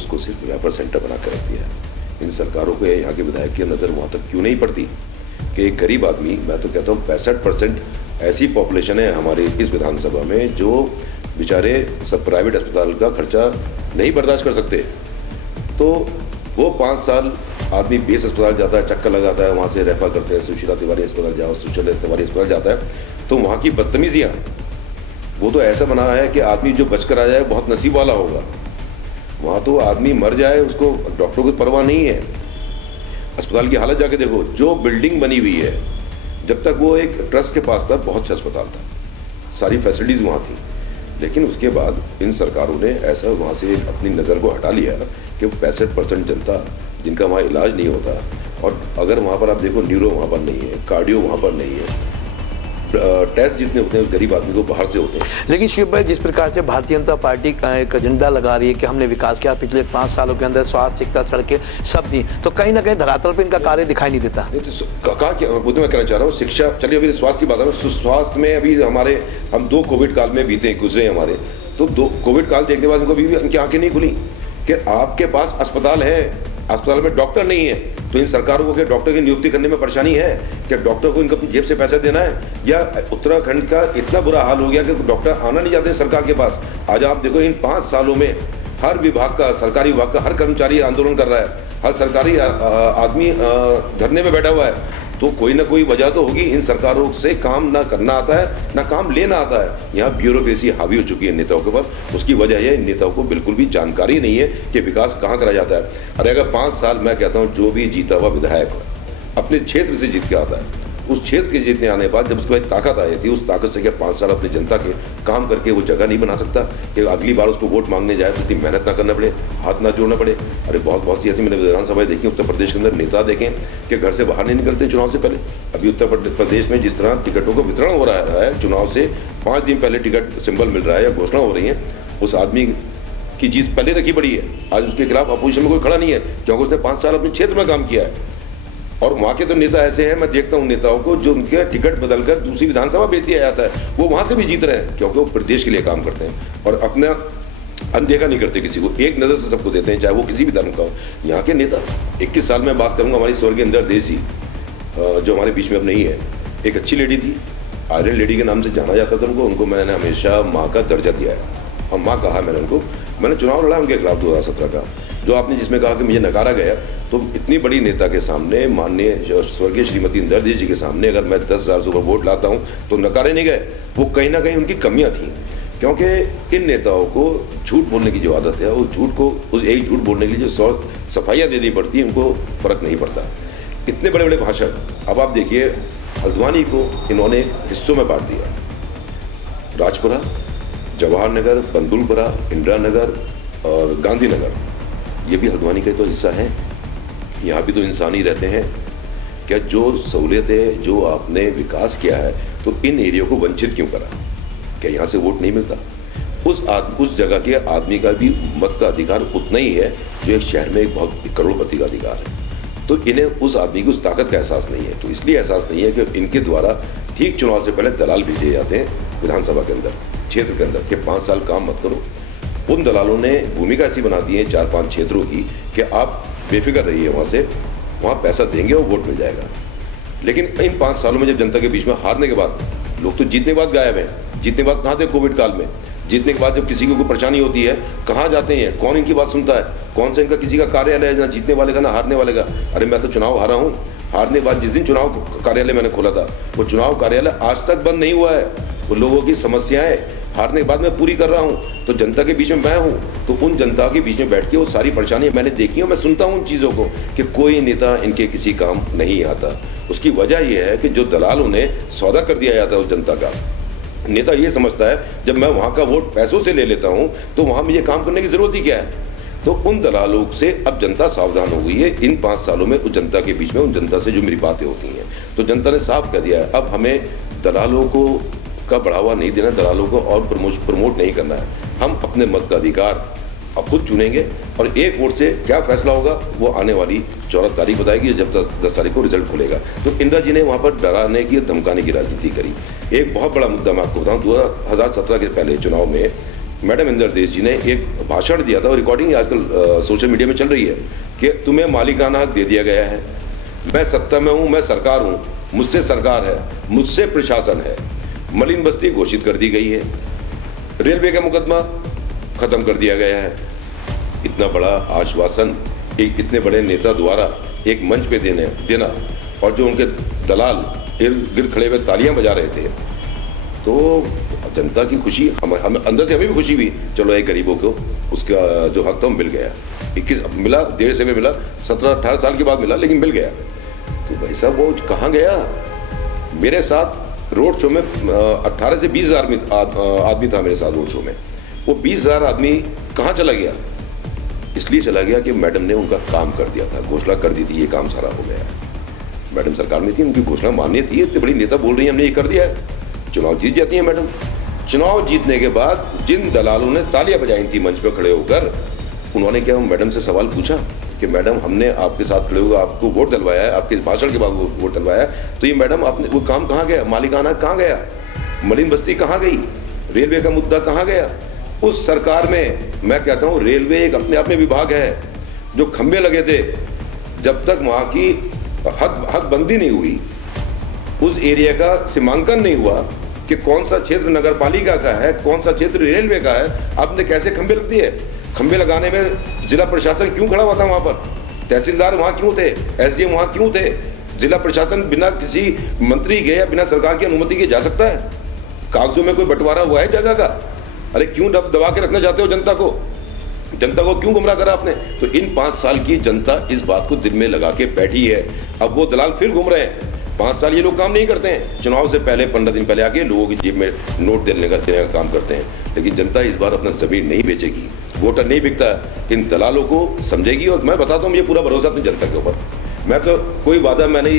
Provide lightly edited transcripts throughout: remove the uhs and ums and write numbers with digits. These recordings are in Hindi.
उसको सिर्फ रेफर सेंटर बना कर रख दिया है। इन सरकारों को यहाँ के विधायक की नज़र वहाँ तक क्यों नहीं पड़ती कि एक गरीब आदमी, मैं तो कहता हूँ 65% ऐसी पॉपुलेशन है हमारी इस विधानसभा में जो बेचारे सब प्राइवेट अस्पताल का खर्चा नहीं बर्दाश्त कर सकते, तो वो 5 साल आदमी बेस अस्पताल जाता है, चक्कर लगाता है, वहाँ से रेफर करते हैं सुशीला तिवारी अस्पताल जाओ, सुशीला तिवारी अस्पताल जाता है, तो वहाँ की बदतमीजियाँ, वो तो ऐसा बना है कि आदमी जो बचकर आ जाए बहुत नसीब वाला होगा। वहाँ तो आदमी मर जाए उसको डॉक्टरों की परवाह नहीं है। अस्पताल की हालत जाके देखो, जो बिल्डिंग बनी हुई है, जब तक वो एक ट्रस्ट के पास था बहुत अच्छा अस्पताल था, सारी फैसिलिटीज़ वहाँ थी, लेकिन उसके बाद इन सरकारों ने ऐसा वहाँ से अपनी नज़र को हटा लिया कि 65% जनता जिनका वहाँ इलाज नहीं होता, और अगर वहाँ पर आप देखो न्यूरो वहाँ पर नहीं है, कार्डियो वहाँ पर नहीं है, टेस्ट जितने होते हैं गरीब आदमी को बाहर से होते हैं। लेकिन शिव भाई, जिस प्रकार से भारतीय जनता पार्टी का एक एजेंडा लगा रही है कि हमने विकास किया पिछले 5 सालों के अंदर, स्वास्थ्य, शिक्षा, सड़कें सब दी, तो कहीं ना कहीं धरातल पर इनका कार्य दिखाई नहीं देता। कहा क्या वो तो मैं कहना चाह रहा हूँ, शिक्षा, चलिए अभी स्वास्थ्य की बात है, स्वास्थ्य में अभी हम 2 कोविड काल में बीते गुजरे हमारे, तो 2 कोविड काल देखने के बाद उनको भी उनकी आंखें नहीं खुली कि आपके पास अस्पताल है, अस्पताल में डॉक्टर नहीं है, तो इन सरकारों को क्या डॉक्टर की नियुक्ति करने में परेशानी है? क्या डॉक्टर को इनका जेब से पैसा देना है? या उत्तराखंड का इतना बुरा हाल हो गया कि डॉक्टर आना नहीं चाहते सरकार के पास। आज आप देखो इन 5 सालों में हर विभाग का, सरकारी विभाग का हर कर्मचारी आंदोलन कर रहा है, हर सरकारी आदमी धरने में बैठा हुआ है, तो कोई ना कोई वजह तो होगी। इन सरकारों से काम ना करना आता है, ना काम लेना आता है। यहाँ ब्यूरोक्रेसी हावी हो चुकी है नेताओं के ऊपर। उसकी वजह यह इन नेताओं को बिल्कुल भी जानकारी नहीं है कि विकास कहाँ करा जाता है। अरे अगर 5 साल, मैं कहता हूँ जो भी जीता हुआ विधायक अपने क्षेत्र से जीत के आता है, उस क्षेत्र के जीतने आने के बाद जब उसको एक ताकत आई थी, उस ताकत से क्या 5 साल अपनी जनता के काम करके वो जगह नहीं बना सकता कि अगली बार उसको वोट मांगने जाए तो इतनी मेहनत ना करना पड़े, हाथ ना जोड़ना पड़े। अरे बहुत सी ऐसी मैंने विधानसभाएं देखी उत्तर प्रदेश के अंदर, नेता देखें कि घर से बाहर नहीं निकलते चुनाव से पहले। अभी उत्तर प्रदेश में जिस तरह टिकटों का वितरण हो रहा है, चुनाव से 5 दिन पहले टिकट सिंबल मिल रहा है या घोषणा हो रही है, उस आदमी की चीज़ पहले रखी पड़ी है। आज उसके खिलाफ अपोजिशन में कोई खड़ा नहीं है क्योंकि उसने 5 साल अपने क्षेत्र में काम किया है। और वहाँ के तो नेता ऐसे हैं, मैं देखता हूँ नेताओं को जो उनके टिकट बदलकर दूसरी विधानसभा भेज दिया जाता है, वो वहाँ से भी जीत रहे हैं क्योंकि वो प्रदेश के लिए काम करते हैं और अपना अनदेखा नहीं करते किसी को, एक नज़र से सबको देते हैं, चाहे वो किसी भी धर्म का हो। यहाँ के नेता 21 साल में बात करूँगा, हमारी स्वर्गीय इंदिरा देश जी जो हमारे बीच में अब नहीं है, एक अच्छी लेडी थी, आयरन लेडी के नाम से जाना जाता था उनको मैंने हमेशा माँ का दर्जा दिया है और माँ कहा मैंने उनको। मैंने चुनाव लड़ा उनके खिलाफ 2017 का, जो आपने जिसमें कहा कि मुझे नकारा गया, तो इतनी बड़ी नेता के सामने, माननीय स्वर्गीय श्रीमती इंदिरा देश जी के सामने अगर मैं 10,000 से ऊपर वोट लाता हूँ तो नकारे नहीं गए। वो कहीं ना कहीं उनकी कमियाँ थी, क्योंकि इन नेताओं को झूठ बोलने की जो आदत है, वो झूठ को उस एक झूठ बोलने के लिए जो 100 सफाइयाँ देनी पड़ती हैं, उनको फ़र्क नहीं पड़ता। इतने बड़े बड़े भाषण, अब आप देखिए हल्द्वानी को इन्होंने हिस्सों में बांट दिया, राजपुरा, जवाहर नगर, बंदुलपुरा, इंदिरा नगर और गांधीनगर, ये भी हल्द्वानी का तो हिस्सा है। यहाँ भी तो इंसान ही रहते हैं। क्या जो सहूलियतें जो आपने विकास किया है, तो इन एरिया को वंचित क्यों करा? क्या यहाँ से वोट नहीं मिलता? उस जगह के आदमी का भी मत का अधिकार उतना ही है जो एक शहर में एक बहुत करोड़पति का अधिकार है। तो इन्हें उस आदमी की उस ताकत का एहसास नहीं है। तो इसलिए एहसास नहीं है कि इनके द्वारा ठीक चुनाव से पहले दलाल भेजे जाते हैं विधानसभा के अंदर, क्षेत्र के अंदर, कि 5 साल काम मत करो। उन दलालों ने भूमिका ऐसी बना दी है 4-5 क्षेत्रों की कि आप बेफिक्र रहिए, वहाँ पैसा देंगे और वोट मिल जाएगा। लेकिन इन 5 सालों में जब जनता के बीच में हारने के बाद, लोग तो जीतने के बाद गायब हैं। जीतने के बाद कहाँ थे कोविड काल में? जीतने के बाद जब किसी को कोई परेशानी होती है, कहाँ जाते हैं? कौन इनकी बात सुनता है? कौन सा इनका किसी का कार्यालय है, ना जीतने वाले का ना हारने वाले का? अरे मैं तो चुनाव हारा हूँ। हारने के बाद जिस दिन चुनाव कार्यालय मैंने खोला था, वो चुनाव कार्यालय आज तक बंद नहीं हुआ है। वो लोगों की समस्याएं हारने के बाद मैं पूरी कर रहा हूँ। तो जनता के बीच में मैं हूँ, तो उन जनता के बीच में बैठ के वो सारी परेशानियां मैंने देखी और मैं सुनता हूँ उन चीज़ों को कि कोई नेता इनके किसी काम नहीं आता। उसकी वजह यह है कि जो दलालों ने सौदा कर दिया जाता है उस जनता का, नेता ये समझता है जब मैं वहाँ का वोट पैसों से ले लेता हूँ तो वहाँ मुझे काम करने की ज़रूरत ही क्या है। तो उन दलालों से अब जनता सावधान हो गई है। इन 5 सालों में उस जनता के बीच में, उन जनता से जो मेरी बातें होती हैं, तो जनता ने साफ कह दिया है अब हमें दलालों को का बढ़ावा नहीं देना, दलालों को और प्रमोट नहीं करना है। हम अपने मत का अधिकार अब खुद चुनेंगे और एक वोट से क्या फैसला होगा वो आने वाली 14 तारीख बताएगी, जब 10 तारीख को रिजल्ट खुलेगा। तो इंदिरा जी ने वहाँ पर डराने की, धमकाने की राजनीति करी। एक बहुत बड़ा मुद्दा मैं आपको बताऊँ, 2017 के पहले चुनाव में मैडम इंदर देश जी ने एक भाषण दिया था और रिकॉर्डिंग आजकल सोशल मीडिया में चल रही है कि तुम्हें मालिकाना हक दे दिया गया है, मैं सत्ता में हूँ, मैं सरकार हूँ, मुझसे सरकार है, मुझसे प्रशासन है। मलिन बस्ती घोषित कर दी गई है, रेलवे का मुकदमा खत्म कर दिया गया है। इतना बड़ा आश्वासन एक इतने बड़े नेता द्वारा एक मंच पे देना और जो उनके दलाल इर्द गिर्द खड़े हुए तालियां बजा रहे थे, तो जनता की खुशी हम अंदर से हमें भी खुशी हुई, चलो एक गरीबों को उसका जो हक था मिल गया। 21 मिला, देर से भी मिला, 17-18 साल के बाद मिला, लेकिन मिल गया। तो भाई साहब वो कहाँ गया? मेरे साथ रोड शो में 18 से 20 हज़ार आदमी था मेरे साथ रोड शो में। वो 20,000 आदमी कहाँ चला गया? इसलिए चला गया कि मैडम ने उनका काम कर दिया था, घोषणा कर दी थी, ये काम सारा हो गया। मैडम सरकार में थी, उनकी घोषणा मान्य थी, इतनी बड़ी नेता बोल रही है हमने ये कर दिया है। चुनाव जीत जाती है मैडम। चुनाव जीतने के बाद जिन दलालों ने तालियां बजाई थी मंच पर खड़े होकर, उन्होंने क्या मैडम से सवाल पूछा कि मैडम हमने आपके साथ खड़े होकर आपको वोट दिलवाया है, आपके भाषण के बाद वोट दिलवाया है, तो ये मैडम आपने वो काम कहाँ गया? मालिकाना कहाँ गया? मलिन बस्ती कहाँ गई? रेलवे का मुद्दा कहाँ गया? उस सरकार में मैं कहता हूँ रेलवे एक अपने आप में विभाग है। जो खंबे लगे थे, जब तक वहाँ की हदबंदी नहीं हुई, उस एरिया का सीमांकन नहीं हुआ कि कौन सा क्षेत्र नगर पालिका का है, कौन सा क्षेत्र रेलवे का है, आपने कैसे खंबे रख दिए? खंबे लगाने में जिला प्रशासन क्यों खड़ा हुआ था वहाँ पर? तहसीलदार वहाँ क्यों थे? SDM वहाँ क्यों थे? जिला प्रशासन बिना किसी मंत्री के या बिना सरकार की अनुमति के जा सकता है? कागजों में कोई बंटवारा हुआ है जगह का? अरे क्यों दबा के रखना चाहते हो जनता को? जनता को क्यों गुमराह करा आपने? तो इन 5 साल की जनता इस बात को दिल में लगा के बैठी है। अब वो दलाल फिर घूम रहे हैं। 5 साल ये लोग काम नहीं करते हैं, चुनाव से पहले 15 दिन पहले आके लोगों की जेब में नोट देने का काम करते हैं। लेकिन जनता इस बार अपना जमीन नहीं बेचेगी, वोटर नहीं बिकता, इन दलालों को समझेगी। और मैं बताता हूँ, ये पूरा भरोसा अपनी जनता के ऊपर। मैं तो कोई वादा मैंने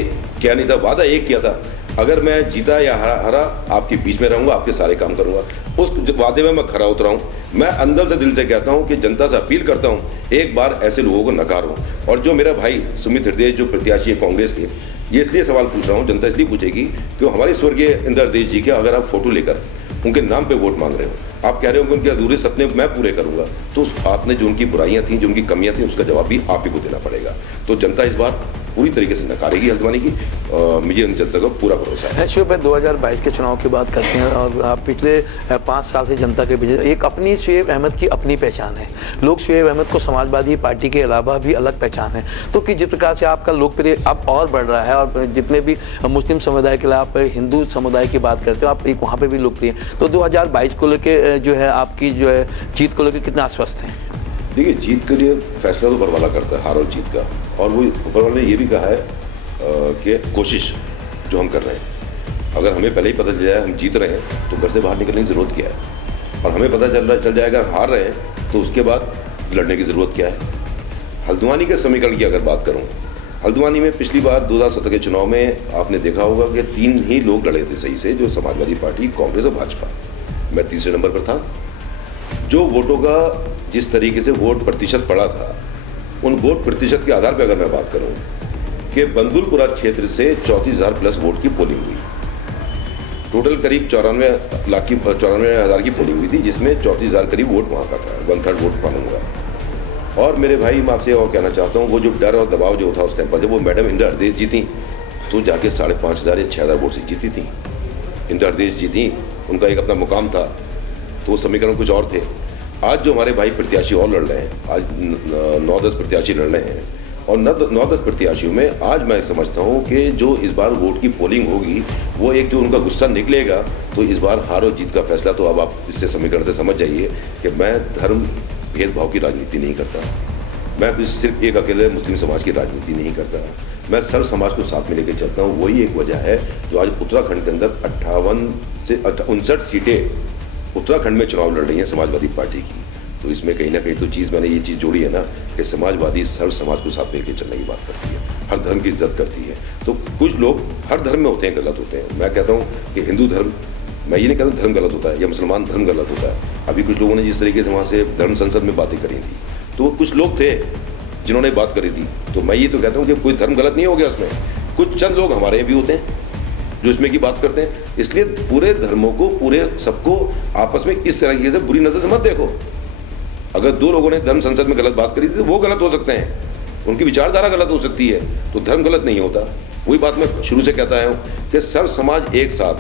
किया नहीं था, वादा एक किया था, अगर मैं जीता या हरा आपके बीच में रहूंगा, आपके सारे काम करूंगा। उस वादे में मैं खरा उतरा हूं। मैं अंदर से दिल से कहता हूं कि जनता से अपील करता हूं, एक बार ऐसे लोगों को नकारो। और जो मेरा भाई सुमित हृदय जो प्रत्याशी है कांग्रेस के, ये इसलिए सवाल पूछ रहा हूं, जनता इसलिए पूछेगी कि हमारे स्वर्गीय इंदर देश जी के अगर आप फोटो लेकर उनके नाम पे वोट मांग रहे हो, आप कह रहे हो कि उनके अधूरे सपने मैं पूरे करूंगा, तो आपने जो उनकी बुराइयां थी, जो उनकी कमियां थी, उसका जवाब भी आप ही को देना पड़ेगा। तो जनता इस बार पूरी तरीके से नकारेगी हल्द्वानी की, मुझे जनता का पूरा भरोसा है। शुभ है, 2022 के चुनाव की बात करते हैं और आप पिछले 5 साल से जनता के पीछे एक अपनी शुएब अहमद की अपनी पहचान है। लोग शुएब अहमद को समाजवादी पार्टी के अलावा भी अलग पहचान है। तो कि जिस प्रकार से आपका लोकप्रिय अब और बढ़ रहा है और जितने भी मुस्लिम समुदाय के अलावा आप हिंदू समुदाय की बात करते हो, आप एक वहाँ पर भी लोकप्रिय हैं। तो 2022 को लेकर जो है आपकी जो है जीत को लेकर कितना आश्वस्त हैं? देखिए, जीत के लिए फैसला तो ऊपर वाला करता है, हार और जीत का। और वो ऊपर वाले ने ये भी कहा है कि कोशिश जो हम कर रहे हैं, अगर हमें पहले ही पता चल जाए हम जीत रहे हैं तो घर से बाहर निकलने की ज़रूरत क्या है, और हमें पता चल जाएगा हार रहे हैं तो उसके बाद लड़ने की ज़रूरत क्या है। हल्द्वानी के समीकरण की अगर बात करूँ, हल्द्वानी में पिछली बार 2017 के चुनाव में आपने देखा होगा कि 3 ही लोग लड़े थे सही से, जो समाजवादी पार्टी, कांग्रेस और भाजपा। मैं तीसरे नंबर पर था। जो वोटों का जिस तरीके से वोट प्रतिशत पड़ा था, उन वोट प्रतिशत के आधार पर अगर मैं बात करूं कि बंदुलपुरा क्षेत्र से 34,000 प्लस वोट की पोलिंग हुई। टोटल करीब 94,000 की पोलिंग हुई थी, जिसमें 34,000 करीब वोट वहाँ का था, 1/3 वोट मालूम हुआ। और मेरे भाई, मैं आपसे और कहना चाहता हूँ, वो जो डर और दबाव जो था उस टाइम पर, जब वो मैडम इंदर हरदेश जीती तो जाके 5,500 या 6,000 वोट से जीती थी। इंदर हरदेश जीती, उनका एक अपना मुकाम था, तो समीकरण कुछ और थे। आज जो हमारे भाई प्रत्याशी और लड़ रहे हैं, आज 9-10 प्रत्याशी लड़ रहे हैं, और 9-10 प्रत्याशियों में आज मैं समझता हूं कि जो इस बार वोट की पोलिंग होगी, वो एक जो उनका गुस्सा निकलेगा, तो इस बार हार और जीत का फैसला तो अब आप इससे समीकरण से समझ जाइए कि मैं धर्म भेदभाव की राजनीति नहीं करता, मैं सिर्फ एक अकेले मुस्लिम समाज की राजनीति नहीं करता, मैं सर्व समाज को साथ में लेकर चलता हूँ। वही एक वजह है जो आज उत्तराखंड के अंदर 58 से 59 सीटें उत्तराखंड में चुनाव लड़ रही है समाजवादी पार्टी की। तो इसमें कहीं ना कहीं तो चीज़ मैंने ये चीज़ जोड़ी है ना कि समाजवादी सर्व समाज को साथ लेके चलने की बात करती है, हर धर्म की इज्जत करती है। तो कुछ लोग हर धर्म में होते हैं, गलत होते हैं। मैं कहता हूँ कि हिंदू धर्म, मैं ये नहीं कहता धर्म गलत होता है या मुसलमान धर्म गलत होता है। अभी कुछ लोगों ने जिस तरीके से वहाँ से धर्म संसद में बातें करी थी, तो कुछ लोग थे जिन्होंने बात करी थी। तो मैं ये तो कहता हूँ कि कोई धर्म गलत नहीं हो गया उसमें, कुछ चंद लोग हमारे भी होते हैं जो इसमें की बात करते हैं। इसलिए पूरे धर्मों को, पूरे सबको आपस में इस तरीके से बुरी नजर से मत देखो। अगर दो लोगों ने धर्म संसद में गलत बात करी थी तो वो गलत हो सकते हैं, उनकी विचारधारा गलत हो सकती है, तो धर्म गलत नहीं होता। वही बात मैं शुरू से कहता आया हूँ कि सर्व समाज एक साथ,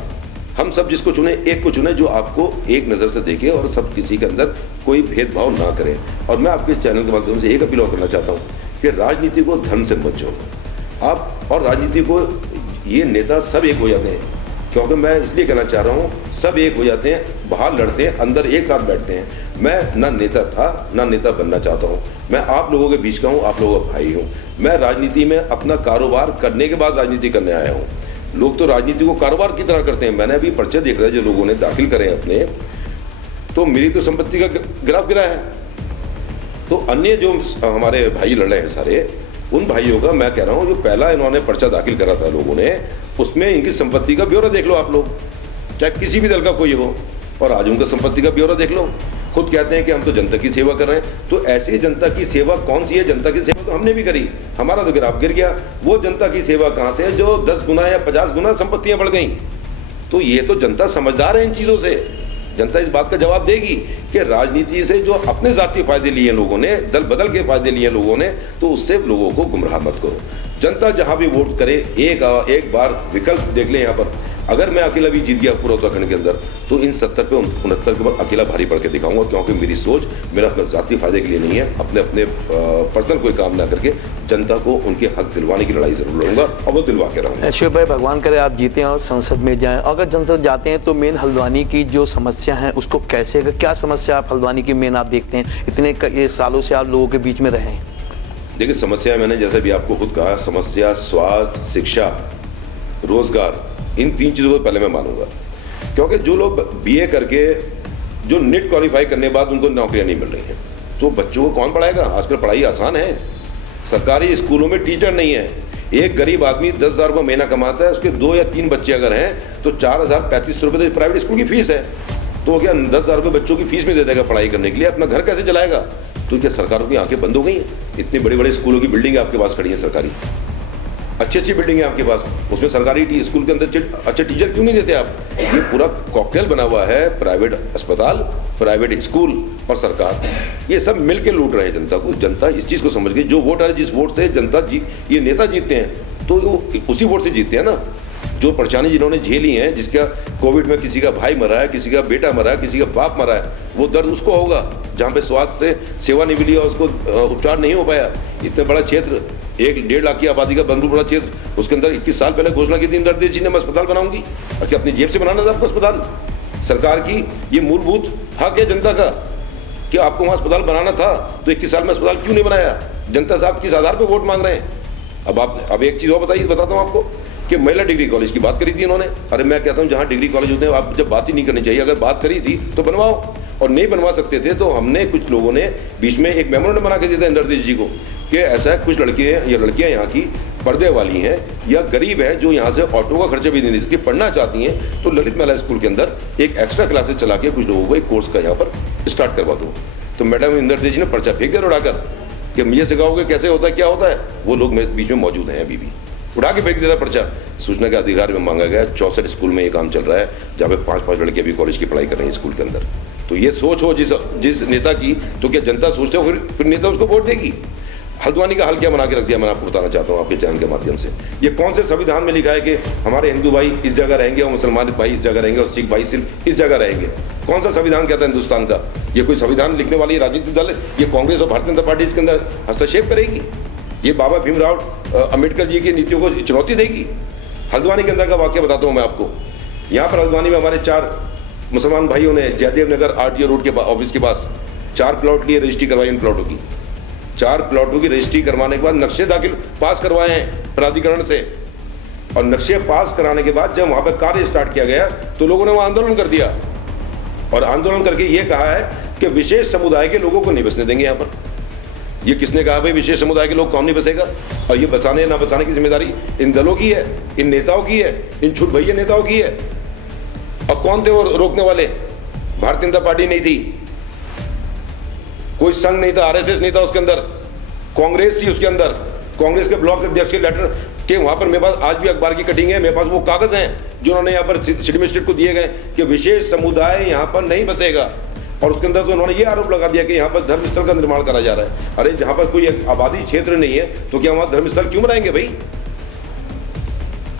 हम सब जिसको चुने एक को चुने जो आपको एक नज़र से देखे और सब किसी के अंदर कोई भेदभाव ना करें। और मैं आपके चैनल के माध्यम से एक अपील और करना चाहता हूँ कि राजनीति को धर्म से मत जोड़ो आप, और राजनीति को ये नेता सब एक हो जाते हैं, क्योंकि मैं इसलिए कहना चाह रहा हूँ सब एक हो जाते हैं, बाहर लड़ते हैं, अंदर एक साथ बैठते हैं। मैं ना नेता था ना नेता बनना चाहता हूँ, मैं आप लोगों के बीच का हूँ, आप लोगों का भाई हूँ। मैं राजनीति में अपना कारोबार करने के बाद राजनीति करने आया हूँ। लोग तो राजनीति को कारोबार की तरह करते हैं। मैंने अभी पर्चे देख रहे हैं जो लोगों ने दाखिल करे हैं अपने, तो मेरी तो संपत्ति का ग्राफ गिरा है। तो अन्य जो हमारे भाई लड़ रहे हैं सारे, उन भाइयों का मैं कह रहा हूँ जो पहला इन्होंने पर्चा दाखिल करा था लोगों ने, उसमें इनकी संपत्ति का ब्यौरा देख लो आप लोग, चाहे किसी भी दल का कोई हो, और आज उनका संपत्ति का ब्यौरा देख लो। खुद कहते हैं कि हम तो जनता की सेवा कर रहे हैं। तो ऐसी जनता की सेवा कौन सी है? जनता की सेवा तो हमने भी करी, हमारा तो ग्राफ गिर गया। वो जनता की सेवा कहाँ से है जो 10 गुना या 50 गुना संपत्तियां बढ़ गई? तो ये तो जनता समझदार है इन चीज़ों से। जनता इस बात का जवाब देगी कि राजनीति से जो अपने जाती फायदे लिए लोगों ने, दल बदल के फायदे लिए लोगों ने, तो उससे लोगों को गुमराह मत करो। जनता जहां भी वोट करे एक बार विकल्प देख ले। यहाँ पर अगर मैं अकेला भी जीत गया पूरा उत्तराखंड के अंदर, तो इन 70 पे 69 के बाद अकेला भारी पड़ के दिखाऊंगा, क्योंकि मेरी सोच मेरा अपने जाती फायदे के लिए नहीं है। अपने पर्सनल कोई काम ना करके जनता को उनके हक दिलवाने की लड़ाई जरूर लड़ूंगा, और वो दिलवा के रहूंगा। शिव भाई, भगवान करे आप जीते और संसद में जाएं। अगर संसद जाते हैं तो मेन हल्द्वानी की जो समस्या है उसको कैसे, क्या समस्या आप हल्द्वानी की मेन आप देखते हैं? इतने सालों से आप लोगों के बीच में रहे हैं। देखिए, समस्या मैंने जैसे भी आपको खुद कहा, समस्या स्वास्थ्य, शिक्षा, रोजगार, इन 3 चीज़ों को पहले मैं मानूंगा। क्योंकि जो लोग बीए करके, जो नेट क्वालिफाई करने के बाद उनको नौकरियां नहीं मिल रही हैं, तो बच्चों को कौन पढ़ाएगा? आजकल पढ़ाई आसान है, सरकारी स्कूलों में टीचर नहीं है। एक गरीब आदमी 10,000 रुपये महीना कमाता है, उसके 2 या 3 बच्चे अगर हैं तो 4,035 रुपये तो प्राइवेट स्कूल की फीस है। तो क्या 10,000 रुपये बच्चों की फीस में दे देगा पढ़ाई करने के लिए? अपना घर कैसे चलाएगा? तो क्या सरकारों की आंखें बंद हो गई हैं? इतने बड़े बड़े स्कूलों की बिल्डिंग आपके पास खड़ी है, सरकारी अच्छी बिल्डिंग है आपके पास, उसमें सरकारी स्कूल के अंदर अच्छे टीचर क्यों नहीं देते आप? ये पूरा कॉकटेल बना हुआ है, प्राइवेट अस्पताल, प्राइवेट स्कूल और सरकार, ये सब मिलके लूट रहे हैं जनता को। जनता इस चीज़ को समझ गई, जो वोट है, जिस वोट से जनता ये नेता जीतते हैं तो वो उसी वोट से जीतते हैं ना। जो परेशानी जिन्होंने झेली है, जिसका कोविड में किसी का भाई मरा है, किसी का बेटा मरा है, किसी का बाप मरा है, वो दर्द उसको होगा जहाँ पे स्वास्थ्य से सेवा नहीं मिली और उसको उपचार नहीं हो पाया। इतना बड़ा क्षेत्र, 1-1.5 लाख की आबादी का बंगलुरु बड़ा क्षेत्र, उसके अंदर 21 साल पहले घोषणा की थी इंदिरा जी ने, मैं अस्पताल बनाऊंगी। क्या अपनी जेब से बनाना था आपको अस्पताल? सरकार की ये मूलभूत हक है जनता का कि आपको वहाँ अस्पताल बनाना था, तो 21 साल में अस्पताल क्यों नहीं बनाया? जनता साहब किस आधार पर वोट मांग रहे हैं? अब एक चीज़ और बताता हूँ आपको कि महिला डिग्री कॉलेज की बात करी थी इन्होंने। अरे मैं कहता हूँ जहाँ डिग्री कॉलेज होते हैं आप जब बात ही नहीं करनी चाहिए। अगर बात करी थी तो बनवाओ, और नहीं बनवा सकते थे तो हमने कुछ लोगों ने बीच में एक मेमोरेंडम बना के दिया था इंदिरा जी को कि ऐसा है, कुछ लड़के या लड़कियां यहाँ की पर्दे वाली हैं या गरीब हैं जो यहाँ से ऑटो का खर्चा भी नहीं दे सकती, पढ़ना चाहती हैं, तो ललित महिला स्कूल के अंदर एक एक्स्ट्रा क्लासेस चला के कुछ लोगों को एक कोर्स का यहाँ पर स्टार्ट करवा दो। तो मैडम इंदिरा जी ने पर्चा फेंक दिया उड़ाकर कि मुझे सिखाओगे कैसे होता है, क्या होता है? वो लोग मेरे बीच में मौजूद हैं, अभी भी उड़ा के फेंक दिया पर्चा। सूचना के अधिकार में मांगा गया। 64 स्कूल में ये काम चल रहा है जहाँ पे 5-5 लड़के भी कॉलेज की पढ़ाई कर रहे हैं स्कूल के अंदर। तो ये सोच हो जिस नेता की, तो क्या जनता सोचते हो फिर नेता उसको वोट देगी? हल्द्वानी का हल क्या बना के रख दिया, मैं आपको बताना चाहता हूँ आपके चैनल के माध्यम से। ये कौन से संविधान में लिखा है कि हमारे हिंदू भाई इस जगह रहेंगे और मुसलमान भाई इस जगह रहेंगे और सिख भाई सिर्फ इस जगह रहेंगे? कौन सा संविधान कहता है हिंदुस्तान का? ये कोई संविधान लिखने वाली राजनीतिक दल है? ये कांग्रेस और भारतीय जनता पार्टी इसके अंदर हस्तक्षेप करेगी? ये बाबा भीमराव अम्बेडकर जी की नीतियों को चुनौती देगी? हल्द्वानी के अंदर का वाक्य बताता हूँ मैं आपको। यहाँ पर हल्द्वानी में हमारे 4 मुसलमान भाइयों ने जयदेव नगर RTO रोड के ऑफिस के पास 4 प्लॉट लिए, रजिस्ट्री करवाई इन प्लॉटों की। 4 प्लॉटों की रजिस्ट्री करवाने के बाद नक्शे पास करवाए हैं प्राधिकरण से, और नक्शे पास कराने के बाद जब वहां पर कार्य स्टार्ट किया गया तो लोगों ने वहां आंदोलन कर दिया, और आंदोलन करके ये कहा है कि विशेष समुदाय के लोगों को नहीं बसने देंगे यहाँ पर। ये किसने कहा भाई विशेष समुदाय के लोग कौन नहीं बसेगा? और ये बसाने ना बसाने की जिम्मेदारी इन दलों की है, इन नेताओं की है, इन छुट भैया नेताओं की है। और कौन थे वो रोकने वाले? भारतीय जनता पार्टी नहीं थी, कोई संघ नहीं था, RSS नहीं था उसके अंदर, कांग्रेस थी उसके अंदर। कांग्रेस के ब्लॉक अध्यक्ष के लेटर कि वहां पर मेरे पास आज भी अखबार की कटिंग है, मेरे पास वो कागज हैं जो उन्होंने यहाँ पर सिटी मजिस्ट्रेट को दिए गए कि विशेष समुदाय यहाँ पर नहीं बसेगा। और उसके अंदर तो उन्होंने ये आरोप लगा दिया कि यहाँ पर धर्मस्थल का निर्माण करा जा रहा है। अरे जहाँ पर कोई आबादी क्षेत्र नहीं है तो क्या वहां धर्मस्थल क्यों बनाएंगे भाई?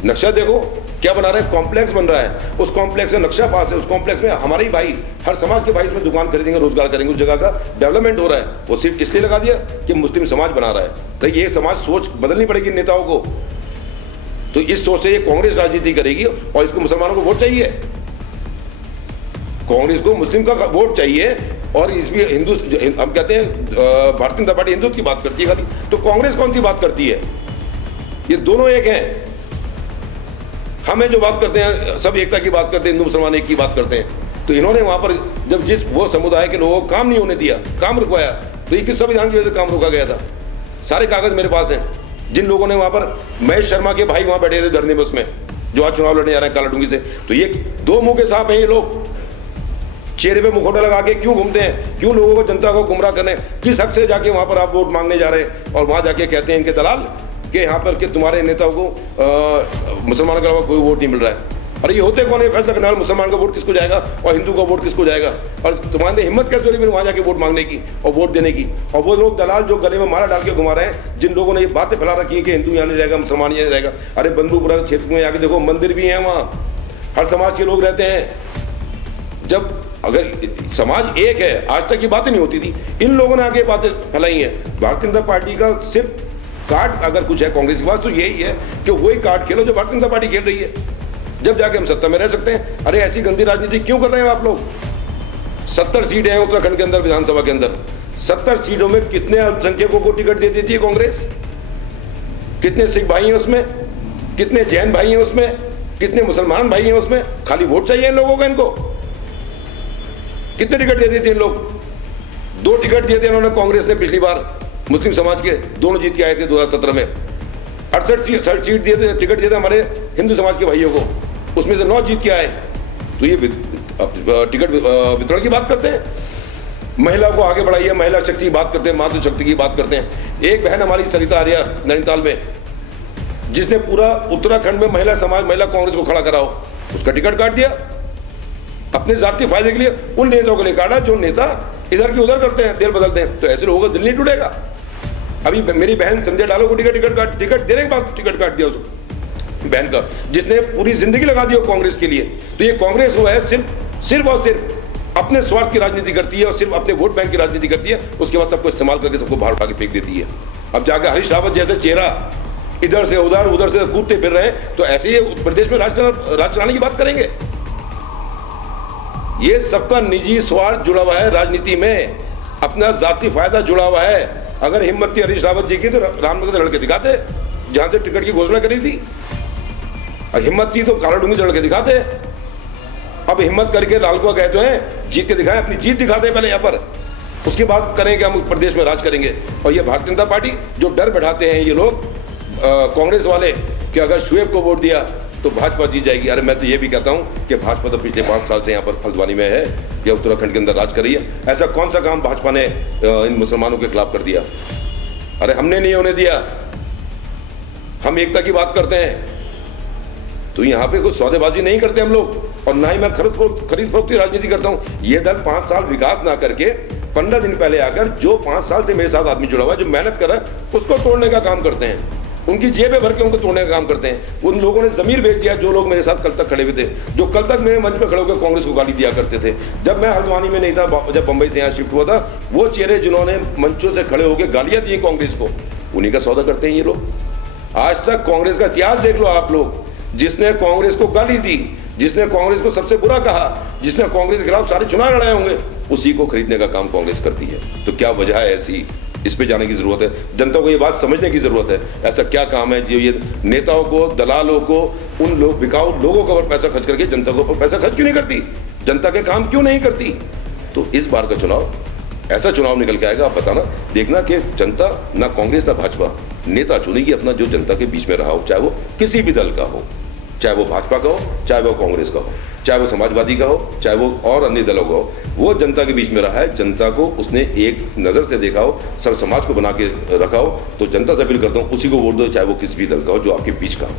नक्शा देखो क्या बना रहे हैं, कॉम्प्लेक्स बन रहा है, उस कॉम्प्लेक्स में नक्शा पास है, उस कॉम्प्लेक्स में हमारे ही भाई, हर समाज के भाई उसमें दुकान खरीदेंगे, रोजगार करेंगे, उस जगह का डेवलपमेंट हो रहा है। वो सिर्फ इसलिए लगा दिया कि मुस्लिम समाज बना रहा है। तो ये समाज सोच बदलनी पड़ेगी नेताओं को। तो इस सोच से ये कांग्रेस राजनीति करेगी और इसको मुसलमानों को वोट चाहिए, कांग्रेस को मुस्लिम का वोट चाहिए। और इसमें हिंदू, हम कहते हैं भारतीय जनता पार्टी हिंदू की बात करती है खाली, तो कांग्रेस कौन सी बात करती है? ये दोनों एक हैं। हमें जो बात करते हैं सब एकता की बात करते हैं, हिंदू मुसलमान एक की बात करते हैं। तो इन्होंने वहां पर जब जिस वो समुदाय के लोगों को काम नहीं होने दिया, काम रुकवाया, तो ये किस संविधान की वजह से काम रोका गया था? सारे कागज मेरे पास हैं। जिन लोगों ने वहां पर, महेश शर्मा के भाई वहां बैठे थे धरने में, उसमें जो आज चुनाव लड़ने जा रहे हैं कालाडूंगी से, तो ये दो मुंह के सांप हैं। ये लोग चेहरे पे मुखौटा लगा के क्यों घूमते हैं? क्यों लोगों को, जनता को गुमराह करने? किस हक से जाके वहां पर आप वोट मांगने जा रहे हैं? और वहां जाके कहते हैं इनके दलाल कि यहाँ पर कि तुम्हारे नेताओं को मुसलमानों के अलावा कोई वोट नहीं मिल रहा है। अरे ये होते कौन है फैसला करने वाले? मुसलमान का वोट किसको जाएगा और हिंदू का वोट किसको जाएगा? और तुम्हारे हिम्मत कैसे हो रही फिर वहां जाके वोट मांगने की और वोट देने की? और वो लोग दलाल जो गले में माला डाल के घुमा रहे हैं, जिन लोगों ने ये बातें फैला रखी है कि हिंदू यहाँ नहीं रहेगा, मुसलमान यहाँ नहीं रहेगा। अरे बंदूपुरा क्षेत्र में आके देखो, मंदिर भी है वहाँ, हर समाज के लोग रहते हैं। जब अगर समाज एक है, आज तक ये बातें नहीं होती थी, इन लोगों ने आगे बातें फैलाई हैं। भारतीय जनता पार्टी का सिर्फ कार्ड अगर कुछ है कांग्रेस के पास तो यही है कि वही कार्ड खेलो जो भारतीय जनता पार्टी खेल रही है, जब जाके हम सत्ता में रह सकते हैं। अरे ऐसी गंदी राजनीति क्यों कर रहे हैं आप लोग? 70 सीटें हैं उत्तराखंड के अंदर, विधानसभा के अंदर 70 सीटों में कितने अल्पसंख्यकों को टिकट दे देती है कांग्रेस? कितने सिख भाई हैं उसमें, कितने जैन भाई हैं उसमें, कितने मुसलमान भाई हैं उसमें? खाली वोट चाहिए इन लोगों को। इनको कितने टिकट दे देते हैं इन लोग? 2 टिकट दिए थे इन्होंने कांग्रेस ने पिछली बार, मुस्लिम समाज के दोनों जीत के आए थे 2017 में। 68 सीट दिए थे, टिकट दिए थे हमारे हिंदू समाज के भाइयों को, उसमें से 9 जीत के आए। तो ये टिकट वितरण की बात करते हैं, महिला को आगे बढ़ाइए, महिला शक्ति की बात करते हैं, मातृशक्ति की बात करते हैं। एक बहन हमारी सरिता आर्या नैनीताल में, जिसने पूरा उत्तराखंड में महिला समाज, महिला कांग्रेस को खड़ा कराओ, उसका टिकट काट दिया अपने जातीय फायदे के लिए। उन नेताओं के लिए काटा जो नेता इधर की उधर करते हैं, दिल बदलते हैं। तो ऐसे लोगों का दिल नहीं टूटेगा? अभी मेरी बहन संजय डालो को टिकट देने के बाद टिकट काट दिया उस बहन का, जिसने पूरी जिंदगी लगा दी कांग्रेस के लिए। तो ये कांग्रेस वो है सिर्फ और सिर्फ अपने स्वार्थ की राजनीति करती है और सिर्फ अपने वोट बैंक की राजनीति करती है। उसके बाद सबको इस्तेमाल करके सबको बाहर उठा के फेंक देती है। अब जाकर हरीश रावत जैसे चेहरा इधर से उधर से कूदते फिर रहे हैं, तो ऐसे ही प्रदेश में राज चलाने की बात करेंगे। ये सबका निजी स्वार्थ जुड़ा हुआ है राजनीति में, अपना जाति फायदा जुड़ा हुआ है। अगर हिम्मत थी हरीश रावत जी की तो रामनगर से लड़के दिखाते, जहां से टिकट की घोषणा करी थी। हिम्मत थी तो कालाडूंगी से लड़के दिखाते। अब हिम्मत करके लालकुआ गए तो हैं, जीत के दिखाएं, अपनी जीत दिखाते हैं पहले यहाँ पर, उसके बाद करेंगे हम प्रदेश में राज करेंगे। और ये भारतीय जनता पार्टी जो डर बैठाते हैं ये लोग कांग्रेस वाले कि अगर शुएब को वोट दिया तो भाजपा जीत जाएगी। अरे मैं तो ये भी कहता हूं कि भाजपा तो पिछले 5 साल से यहाँ पर फलद्वानी में है या उत्तराखंड के अंदर राज कर रही है। ऐसा कौन सा काम भाजपा ने इन मुसलमानों के खिलाफ कर दिया? अरे हमने नहीं होने दिया। हम एकता की बात करते हैं, तो यहाँ पे कुछ सौदेबाजी नहीं करते हम लोग, और ना ही मैं खरीद फरोख्त की राजनीति करता हूँ। ये दल 5 साल विकास ना करके 15 दिन पहले आकर जो 5 साल से मेरे साथ आदमी जुड़ा हुआ है, जो मेहनत कर रहा है, उसको तोड़ने का काम करते हैं। उनकी जेबें भर के उनको तोड़ने का काम करते हैं। उन लोगों ने जमीर बेच दिया जो लोग मेरे साथ कल तक खड़े हुए थे, जो कल तक मेरे मंच पे खड़े होकर कांग्रेस को गाली दिया करते थे। जब मैं हल्द्वानी में नहीं था, जब बंबई से यहाँ शिफ्ट हुआ था, वो चेहरे जिन्होंने मंचों से खड़े होकर गालियां दी कांग्रेस को, उन्हीं का सौदा करते हैं ये लोग। आज तक कांग्रेस का इतिहास देख लो आप लोग, जिसने कांग्रेस को गाली दी, जिसने कांग्रेस को सबसे बुरा कहा, जिसने कांग्रेस के खिलाफ सारे चुनाव लड़ाए होंगे, उसी को खरीदने का काम कांग्रेस करती है। तो क्या वजह है ऐसी? इस पे जाने की जरूरत है। जनता को ये बात समझने की जरूरत है। ऐसा क्या काम है जो ये नेताओं को, दलालों को, उन लोग बिकाऊ लोगों के ऊपर पैसा खर्च करके जनता के ऊपर पैसा खर्च क्यों नहीं करती? जनता के काम क्यों नहीं करती? तो इस बार का चुनाव ऐसा चुनाव निकल के आएगा, आप बताना, देखना कि जनता ना कांग्रेस ना भाजपा नेता चुनेगी अपना, जो जनता के बीच में रहा हो, चाहे वो किसी भी दल का हो। चाहे वो भाजपा का हो, चाहे वो कांग्रेस का हो, चाहे वो समाजवादी का हो, चाहे वो और अन्य दलों का हो, वो जनता के बीच में रहा है। जनता को उसने एक नज़र से देखा हो, सब समाज को बना के रखा हो, तो जनता से अपील करता हूँ उसी को वोट दो, चाहे वो किसी भी दल का हो जो आपके बीच का हो।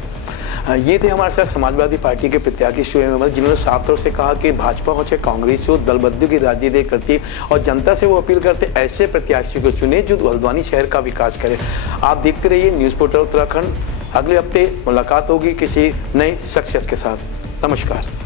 ये थे हमारे साथ समाजवादी पार्टी के प्रत्याशी शोएब अहमद, जिन्होंने साफ तौर से कहा कि भाजपा हो चाहे कांग्रेस हो, दलबद्दू की राजनीति करती और जनता से वो अपील करते ऐसे प्रत्याशी को चुने जो हल्द्वानी शहर का विकास करे। आप देखते रहिए न्यूज़ पोर्टल उत्तराखंड। अगले हफ्ते मुलाकात होगी किसी नई शख्सियत के साथ। नमस्कार।